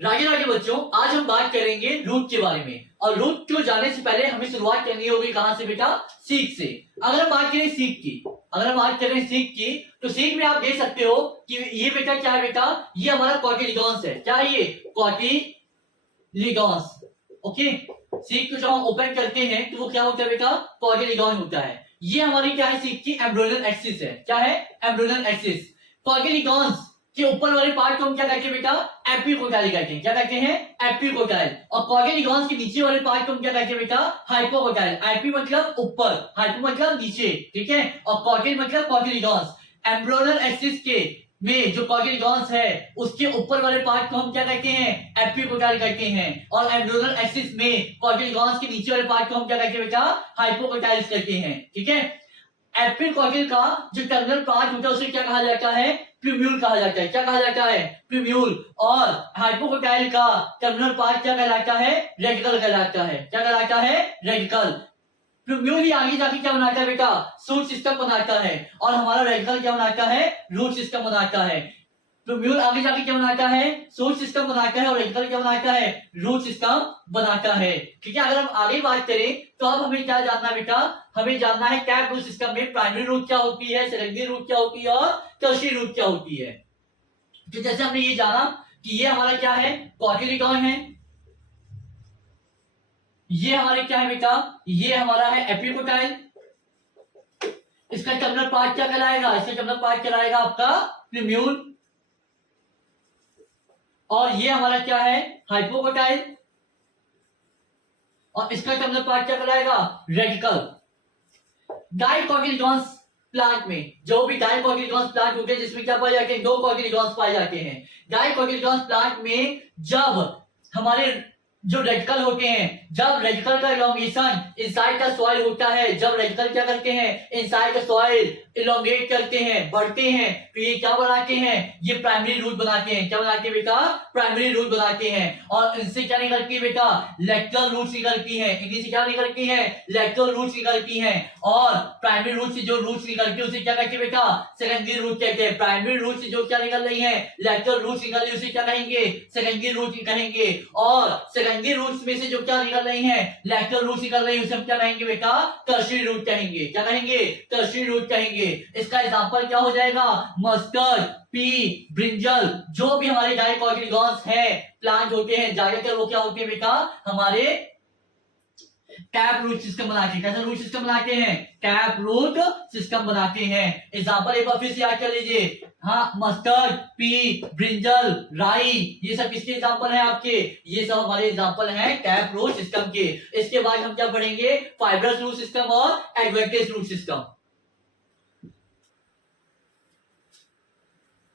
रागे रागे बच्चों, आज हम बात करेंगे रूट के बारे में। और रूट को जानने से पहले हमें शुरुआत करनी होगी कहां से बेटा? सीख से। अगर हम बात करें सीख की, तो सीख में आप देख सकते हो कि ये बेटा क्या है बेटा? ये हमारा कॉटिलिगॉन्स है। क्या है ये? कॉटिलिगॉन्स। ओके, सीख को जब हम ओपन करते हैं तो वो क्या होता है बेटा? कॉटिलिगॉन होता है। ये हमारी क्या है? सीख की एम्ब्रियोनल एक्सिस है। क्या है? Embryonal axis. कॉटिलिगॉन्स के ऊपर वाले पार्ट को हम क्या कहते हैं बेटा? एपिकोटाइल कहते हैं। क्या कहते हैं? एपिकोटाइल। और कॉटिलिगॉन्स के नीचे वाले पार्ट को हम क्या कहते हैं बेटा? हाइपोकोटाइल। एपी मतलब ऊपर, हाइपो मतलब नीचे, ठीक है। और कॉटिल मतलब कॉटिलिगॉन्स। एम्ब्रियोनल एक्सिस के में जो कॉटिलिगॉन्स है उसके ऊपर वाले पार्ट को हम क्या कहते हैं? एपिकोटाइल कहते हैं। और एम्ब्रियोनल एक्सिस में कॉटिलिगॉन्स के नीचे वाले पार्ट को हम क्या कहते हैं बेटा? हाइपोकोटाइल कहते हैं, ठीक है। एपिकोटाइल का जो टर्मिनल पार्ट होता है उसे क्या कहा जाता है? प्यूम्यूल कहा जाता है। क्या कहा जाता है? प्यूम्यूल। और हाइपोकोटाइल का टर्मिनल पार्ट क्या कहलाता है? रेडिकल कहलाता है। क्या कहलाता है? रेडिकल। प्यूम्यूल ही आगे जाके क्या बनाता है बेटा? सूट सिस्टम बनाता है। और हमारा रेडिकल क्या बनाता है? रूट सिस्टम बनाता है। प्यूम्यूल आगे जाके क्या बनाता है? सूट सिस्टम बनाता है। और रेडिकल क्या बनाता है? रूट सिस्टम बनाता है, ठीक है। अगर हम आगे बात करें तो अब हमें क्या जानना है बेटा? हमें जानना है कैप रूट सिस्टम में प्राइमरी रूट क्या होती है, सेकेंडरी रूट क्या होती है और टर्शियरी रूट क्या होती है। तो जैसे हमने ये जाना कि ये हमारा क्या है? कॉटिलिगॉन है। ये हमारे क्या है बेटा? ये हमारा है एपिकोटाइल। इसका टर्मिनल पार्ट क्या कहलाएगा? इसका टर्मिनल पार्ट कहलाएगा आपका प्यूम्यूल। और ये हमारा क्या है? हाइपोकोटाइल। और इसका टर्मिनल पार्ट क्या कहलाएगा? रेडिकल। डाइकोटिलिगॉन्स प्लांट में जो भी डाइकोटिलिगॉन्स प्लांट होते हैं जिसमें क्या पाए जाते हैं? दो कोटिलिगॉन्स पाए जाते हैं। डाइकोटिलिगॉन्स प्लांट में जब हमारे जो रेडिकल होते हैं, जब रेडिकल का इलोंगेशन इनसाइड द सॉइल होता है, जब रेडिकल क्या करते हैं? इनसाइड द सॉइल इलोंगेट करते हैं, बढ़ते हैं, तो ये क्या बनाते हैं? ये प्राइमरी रूट बनाते हैं। क्या बनाते हैं बेटा? प्राइमरी रूट बनाते हैं। और इनसे क्या निकलती है बेटा? लेटरल रूट्स निकलती हैं। इनसे क्या निकलती है? लेटरल रूट्स निकलती हैं। और प्राइमरी रूट से जो रूट्स निकलती है उसे क्या कहते हैं बेटा? सेकेंडरी रूट कहते हैं। प्राइमरी रूट से जो क्या निकल रही है? लेटरल रूट्स निकल रही है उसे क्या कहेंगे? सेकेंडरी रूट कहेंगे। और सेकेंडरी रूट्स में से जो क्या निकल रही है? लेटरल रूट्स निकल रही है उसे हम क्या कहेंगे बेटा? टर्शियरी रूट कहेंगे। क्या कहेंगे? टर्शियरी रूट कहेंगे। इसका एग्जांपल क्या हो जाएगा? मस्टर्ड, पी, ब्रिंजल, जो भी हमारे डाइकोटिलिगॉन्स हैं, प्लांट होते हैं, ज्यादातर वो क्या होते हैं बेटा? हमारे टैप रूट सिस्टम बनाते हैं। कैसा रूट सिस्टम बनाते हैं? टैप रूट सिस्टम बनाते हैं। एग्जांपल एक बार फिर से याद कर लीजिए। हाँ, मस्टर्ड, पी, ब्रिंजल, राई, ये सब किसके एग्जांपल हैं आपके? ये सब हमारे एग्जांपल हैं टैप रूट सिस्टम के। इसके बाद हम क्या पढ़ेंगे? फाइब्रस रूट सिस्टम और एडवेंटेज रूट सिस्टम।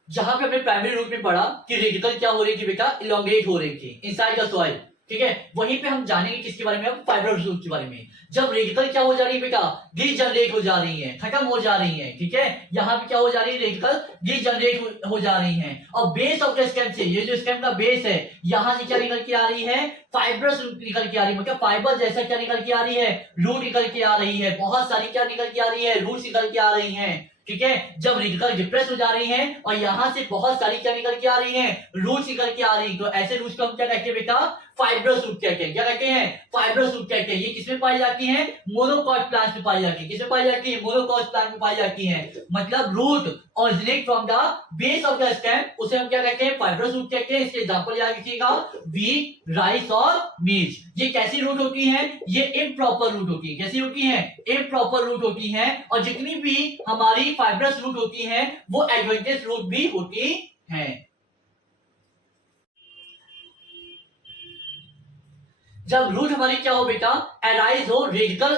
जहां पे हमने प्राइमरी रूट में पढ़ा कि रेडिकल क्या हो रही थी बेटा? इलोंगेट हो रही थी इनसाइड द सॉइल, ठीक है। वहीं पे हम जानेंगे किसके बारे में? फाइब्रस रूट के बारे में। जब रेडिकल क्या हो जा रही है बेटा? डीजनरेट हो जा रही है, खत्म हो जा रही है, ठीक है। यहाँ पे क्या हो जा रही है? रेडिकल डीजनरेट हो जा रही है। और बेस ऑफ द स्टेम से, ये जो स्टेम का बेस है, यहां से क्या निकल के आ रही है? फाइब्रस रूट निकल के आ रही है। मतलब फाइबर जैसा क्या निकल के आ रही है? रूट निकल के आ रही है। बहुत सारी क्या निकल के आ रही है? रूट निकल के आ रही है, ठीक है। जब रेडिकल डिप्रेस हो जा रही है और यहां से बहुत सारी क्या निकल के आ रही है? रूट्स निकल के आ रही है। तो ऐसे रूट्स को हम क्या कहते हैं बेटा? फाइब्रस रूट कहते हैं। क्या कहते हैं? फाइब्रस रूट कहते हैं। ये किसमें पाई जाती है? मोनोकॉट प्लांट में पाई जाती है। किसमें पाई जाती है? मोनोकॉट प्लांट में पाई जाती है। मतलब root originate from the base of the stem, उसे हम क्या कहते हैं? फाइब्रस रूट कहते हैं। इसके एग्जांपल याद रखिएगा, व्हीट, राइस और मीज। ये कैसी रूट होती है? ये इम्प्रॉपर रूट होती है। कैसी होती है? इम्प्रॉपर रूट होती है। और जितनी भी हमारी फाइब्रस रूट होती है वो एडवेंटेज रूट भी होती है। जब रूट हमारी क्या हो बेटा? एराइज हो रेडिकल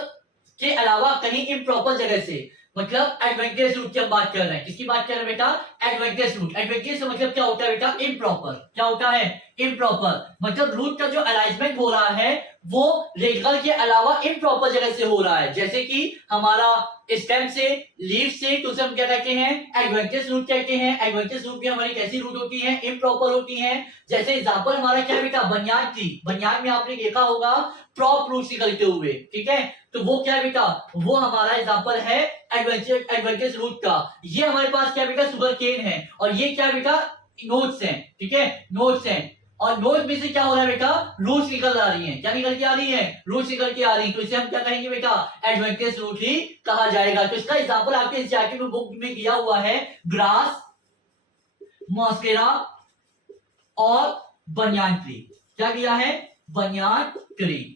के अलावा कहीं इम्प्रॉपर जगह से, मतलब एडवेंटेज रूट की हम बात कर रहे हैं। किसकी बात कर रहे हैं बेटा? Advantage root. एडवेंटेज से मतलब क्या होता है बेटा? इम्प्रॉपर। क्या होता है? इम्प्रॉपर। मतलब रूट का जो अरेंजमेंट हो रहा है वो रेडिकल के अलावा इम्प्रॉपर जगह से हो रहा है। जैसे कि हमारा स्टेम से, लीफ से, तो उसे हम क्या कहते हैं? एडवेंटेज रूट कहते हैं। एडवेंटेज रूट भी हमारी कैसी रूट होती है? इम्प्रॉपर होती है। जैसे एग्जांपल हमारा क्या बेटा? बनियान की, बनियान में आपने देखा होगा प्रॉप रूट निकलते हुए, ठीक है। तो वो क्या बेटा? वो हमारा एग्जांपल है एडवेंटेज रूट का। ये हमारे पास क्या बेटा? सुगर केन है। और ये क्या बेटा? नोट्स हैं, ठीक है, नोट्स हैं। और नोज में से क्या हो रहा है बेटा, रूट्स निकल आ रही हैं। क्या निकल के आ रही हैं, रूट्स निकल के आ रही हैं। तो इसे हम क्या कहेंगे बेटा, एडवेंटियस रूट ही कहा जाएगा। तो इसका एग्जांपल आपके एनसीईआरटी में बुक में दिया हुआ है, ग्रास, मॉस्केरा और बनियान ट्री। क्या किया है, बनियान ट्री।